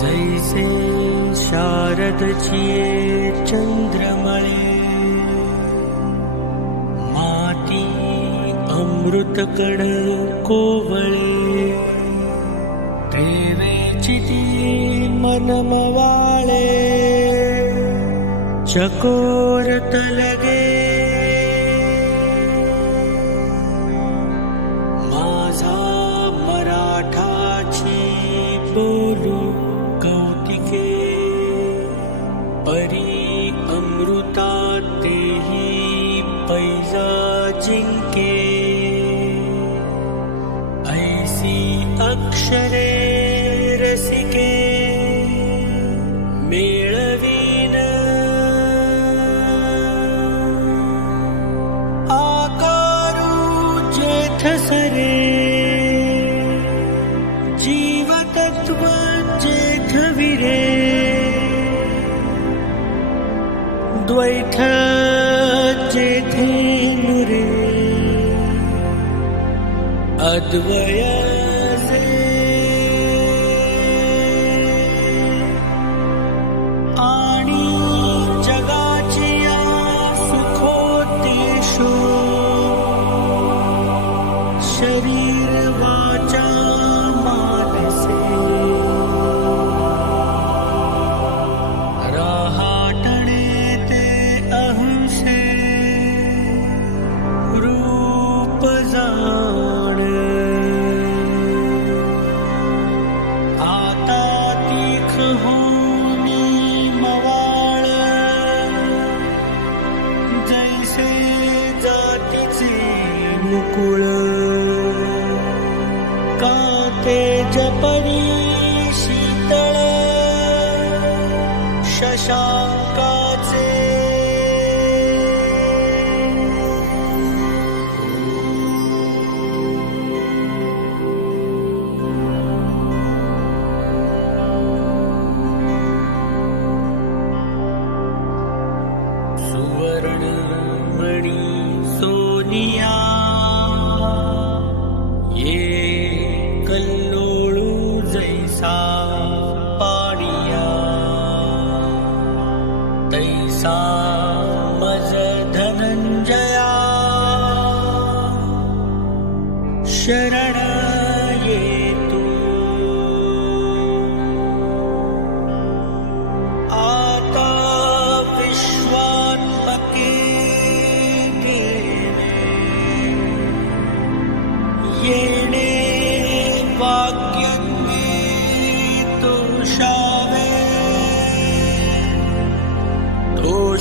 जैसे शारद चन्द्रमणि मा अमृत कढ कोवळे ते चिति मनमवाळे चकोरलगे परी अमृता तेही पैजा जिंके ऐसी अक्षरे रसिके मेळवीन। आकारू जेथ वैठाचे धेनुरे अद्वया जपरी शीतळ शशांकाचे तैसा मज धनंजया शरण ये तू आता विश्वात्मके गेले